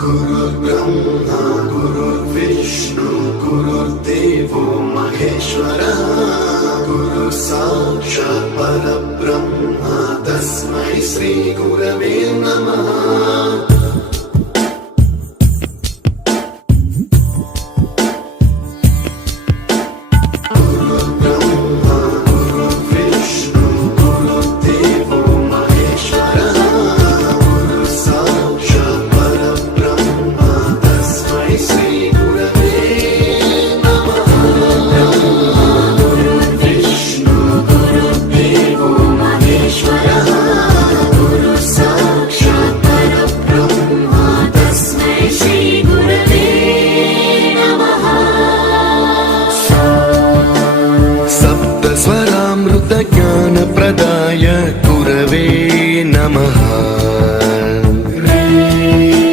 गुरुर्ब्रह्मा गुरुर्विष्णु गुरुर्देवो महेश्वरः गुरु साक्षात् परब्रह्म तस्मै श्री गुरवे नमः।